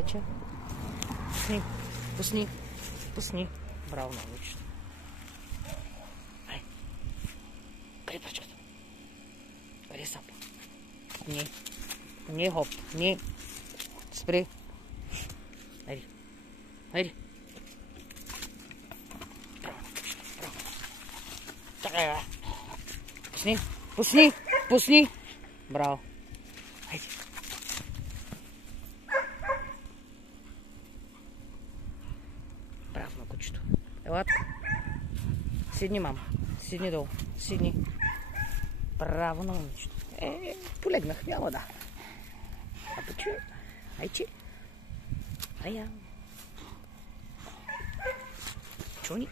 Айче. Пусни. Пусни. Пусни. Браво, научно. Ай. Къде пръчката? Къде сапа? Не. Не, хоп. Не. Спри. Айди. Айди. Браво. Браво. Чакай, бе. Пусни. Пусни. Пусни. Браво. Айди. Браво на кучето. Ела тук. Седни, мама. Седни долу. Седни. Браво на момичето. Полегнах, няма да. Апаче. Айче. Ая. Чуни.